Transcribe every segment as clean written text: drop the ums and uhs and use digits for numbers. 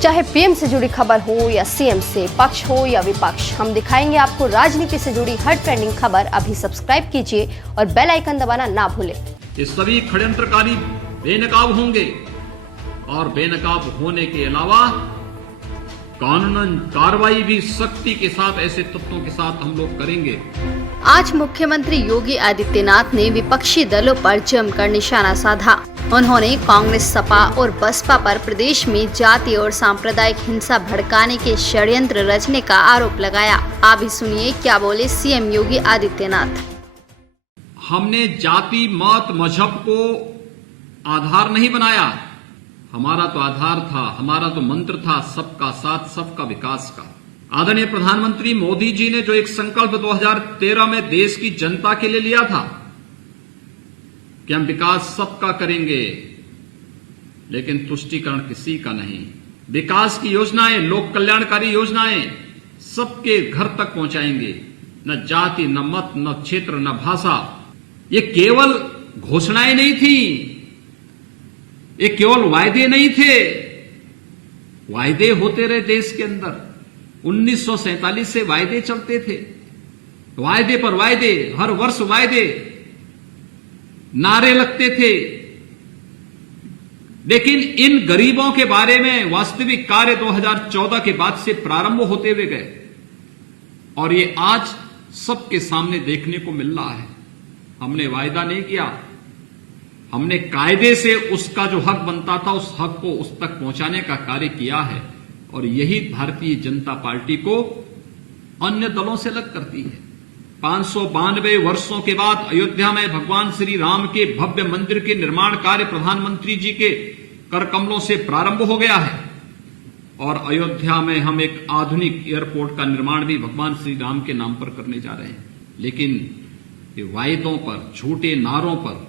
चाहे पीएम से जुड़ी खबर हो या सीएम से, पक्ष हो या विपक्ष, हम दिखाएंगे आपको राजनीति से जुड़ी हर ट्रेंडिंग खबर। अभी सब्सक्राइब कीजिए और बेल आइकन दबाना ना भूलें। ये सभी षड्यंत्रकारी बेनकाब होंगे और बेनकाब होने के अलावा कानूनन कार्रवाई भी सख्ती के साथ ऐसे तत्वों के साथ हम लोग करेंगे। आज मुख्यमंत्री योगी आदित्यनाथ ने विपक्षी दलों पर जमकर निशाना साधा। उन्होंने कांग्रेस, सपा और बसपा पर प्रदेश में जाति और सांप्रदायिक हिंसा भड़काने के षड्यंत्र रचने का आरोप लगाया। आप भी सुनिए क्या बोले सीएम योगी आदित्यनाथ। हमने जाति, मत, मजहब को आधार नहीं बनाया। हमारा तो आधार था, हमारा तो मंत्र था सबका साथ, सबका विकास का। आदरणीय प्रधानमंत्री मोदी जी ने जो एक संकल्प 2013 में देश की जनता के लिए लिया था कि हम विकास सबका करेंगे, लेकिन तुष्टीकरण किसी का नहीं। विकास की योजनाएं, लोक कल्याणकारी योजनाएं सबके घर तक पहुंचाएंगे। न जाति, न मत, न क्षेत्र, न भाषा। ये केवल घोषणाएं नहीं थी, ये केवल वायदे नहीं थे। वायदे होते रहे देश के अंदर। 1947 से वायदे चलते थे, वायदे पर वायदे, हर वर्ष वायदे, नारे लगते थे। लेकिन इन गरीबों के बारे में वास्तविक कार्य 2014 के बाद से प्रारंभ होते हुए गए और ये आज सबके सामने देखने को मिल रहा है। हमने वायदा नहीं किया, हमने कायदे से उसका जो हक बनता था उस हक को उस तक पहुंचाने का कार्य किया है। और यही भारतीय जनता पार्टी को अन्य दलों से अलग करती है। 592 वर्षों के बाद अयोध्या में भगवान श्री राम के भव्य मंदिर के निर्माण कार्य प्रधानमंत्री जी के करकमलों से प्रारंभ हो गया है और अयोध्या में हम एक आधुनिक एयरपोर्ट का निर्माण भी भगवान श्री राम के नाम पर करने जा रहे हैं। लेकिन ये वायदों पर, झूठे नारों पर,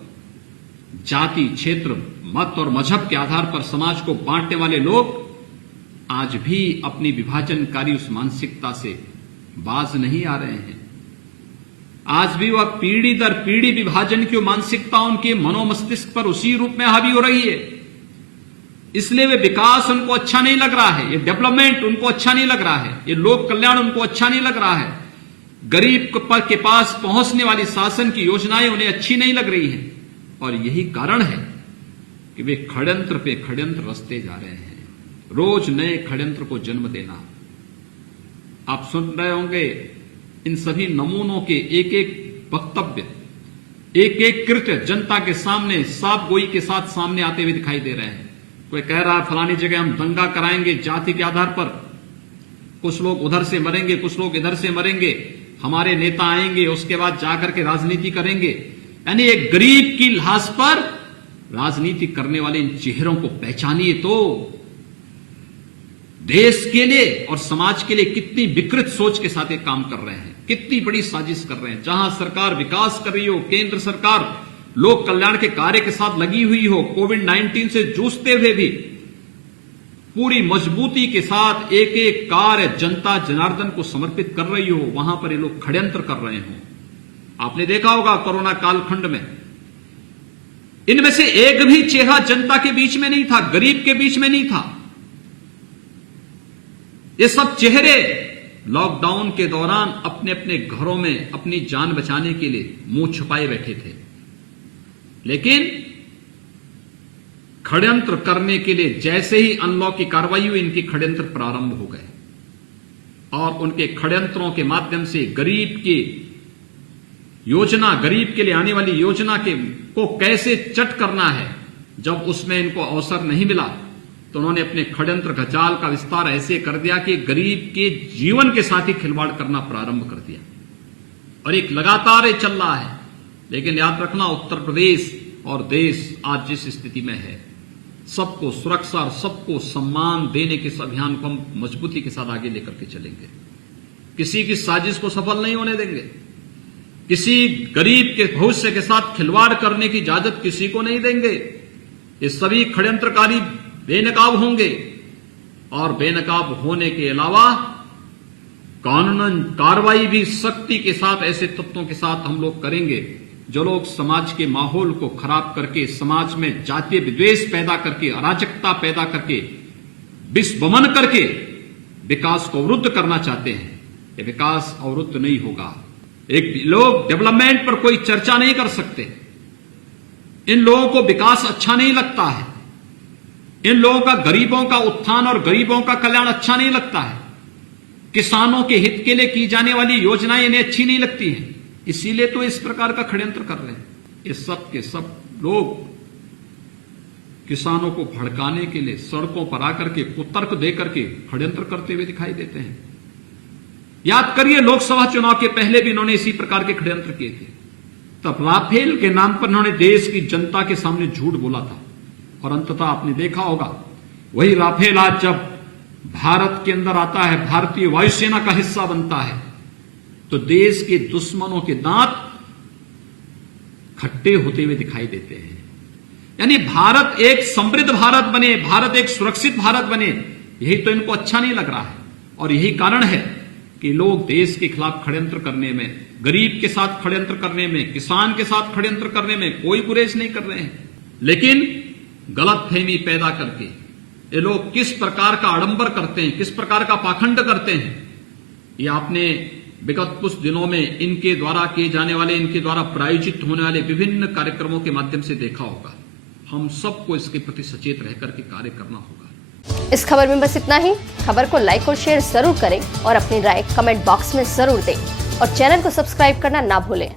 जाति, क्षेत्र, मत और मजहब के आधार पर समाज को बांटने वाले लोग आज भी अपनी विभाजनकारी उस मानसिकता से बाज नहीं आ रहे हैं। आज भी वह पीढ़ी दर पीढ़ी विभाजन की मानसिकता उनके मनोमस्तिष्क पर उसी रूप में हावी हो रही है। इसलिए वे विकास उनको अच्छा नहीं लग रहा है, ये डेवलपमेंट उनको अच्छा नहीं लग रहा है, ये लोक कल्याण उनको अच्छा नहीं लग रहा है। गरीब के पास पहुंचने वाली शासन की योजनाएं उन्हें अच्छी नहीं लग रही हैं। और यही कारण है कि वे षड्यंत्र पे षड्यंत्र रचते जा रहे हैं, रोज नए षड्यंत्र को जन्म देना। आप सुन रहे होंगे इन सभी नमूनों के एक एक वक्तव्य, एक एक कृत्य जनता के सामने साफ गोई के साथ सामने आते हुए दिखाई दे रहे हैं। कोई कह रहा है फलानी जगह हम दंगा कराएंगे जाति के आधार पर, कुछ लोग उधर से मरेंगे, कुछ लोग इधर से मरेंगे, हमारे नेता आएंगे उसके बाद जाकर के राजनीति करेंगे। यानी एक गरीब की लाश पर राजनीति करने वाले इन चेहरों को पहचानिए तो देश के लिए और समाज के लिए कितनी विकृत सोच के साथ एक काम कर रहे हैं, कितनी बड़ी साजिश कर रहे हैं। जहां सरकार विकास कर रही हो, केंद्र सरकार लोक कल्याण के कार्य के साथ लगी हुई हो, कोविड-19 से जूझते हुए भी पूरी मजबूती के साथ एक एक कार्य जनता जनार्दन को समर्पित कर रही हो, वहां पर ये लोग षड्यंत्र कर रहे हो। आपने देखा होगा कोरोना कालखंड में इनमें से एक भी चेहरा जनता के बीच में नहीं था, गरीब के बीच में नहीं था। ये सब चेहरे लॉकडाउन के दौरान अपने अपने घरों में अपनी जान बचाने के लिए मुंह छुपाए बैठे थे। लेकिन षड्यंत्र करने के लिए जैसे ही अनलॉक की कार्रवाई हुई, इनके षड्यंत्र प्रारंभ हो गए और उनके षड्यंत्रों के माध्यम से गरीब की योजना, गरीब के लिए आने वाली योजना को कैसे चट करना है, जब उसमें इनको अवसर नहीं मिला तो उन्होंने अपने षड्यंत्र का जाल का विस्तार ऐसे कर दिया कि गरीब के जीवन के साथ ही खिलवाड़ करना प्रारंभ कर दिया और एक लगातार ये चल रहा है। लेकिन याद रखना, उत्तर प्रदेश और देश आज जिस स्थिति में है, सबको सुरक्षा और सबको सम्मान देने के इस अभियान को हम मजबूती के साथ आगे लेकर के चलेंगे। किसी की साजिश को सफल नहीं होने देंगे, किसी गरीब के भविष्य के साथ खिलवाड़ करने की इजाजत किसी को नहीं देंगे। ये सभी षड्यंत्रकारी बेनकाब होंगे और बेनकाब होने के अलावा कानूनन कार्रवाई भी सख्ती के साथ ऐसे तत्वों के साथ हम लोग करेंगे जो लोग समाज के माहौल को खराब करके, समाज में जातीय विद्वेष पैदा करके, अराजकता पैदा करके विस्वमन करके विकास को अवरुद्ध करना चाहते हैं, ये विकास अवरुद्ध नहीं होगा। एक लोग डेवलपमेंट पर कोई चर्चा नहीं कर सकते। इन लोगों को विकास अच्छा नहीं लगता है। इन लोगों का गरीबों का उत्थान और गरीबों का कल्याण अच्छा नहीं लगता है। किसानों के हित के लिए की जाने वाली योजनाएं इन्हें अच्छी नहीं लगती हैं। इसीलिए तो इस प्रकार का षड्यंत्र कर रहे हैं। ये सब के सब लोग किसानों को भड़काने के लिए सड़कों पर आकर के कुतर्क देकर के षड्यंत्र करते हुए दिखाई देते हैं। याद करिए, लोकसभा चुनाव के पहले भी इन्होंने इसी प्रकार के षड्यंत्र किए थे। तब राफेल के नाम पर इन्होंने देश की जनता के सामने झूठ बोला था और अंततः आपने देखा होगा वही राफेल आज जब भारत के अंदर आता है, भारतीय वायुसेना का हिस्सा बनता है, तो देश के दुश्मनों के दांत खट्टे होते हुए दिखाई देते हैं। यानी भारत एक समृद्ध भारत बने, भारत एक सुरक्षित भारत बने, यही तो इनको अच्छा नहीं लग रहा है। और यही कारण है कि लोग देश के खिलाफ षड्यंत्र करने में, गरीब के साथ षड्यंत्र करने में, किसान के साथ षड्यंत्र करने में कोई गुरेज नहीं कर रहे हैं। लेकिन गलतफहमी पैदा करके ये लोग किस प्रकार का आडंबर करते हैं, किस प्रकार का पाखंड करते हैं, ये आपने विगत कुछ दिनों में इनके द्वारा किए जाने वाले, इनके द्वारा प्रायोजित होने वाले विभिन्न कार्यक्रमों के माध्यम से देखा होगा। हम सबको इसके प्रति सचेत रह करके कार्य करना होगा। इस खबर में बस इतना ही। खबर को लाइक और शेयर जरूर करें और अपनी राय कमेंट बॉक्स में जरूर दें और चैनल को सब्सक्राइब करना ना भूलें।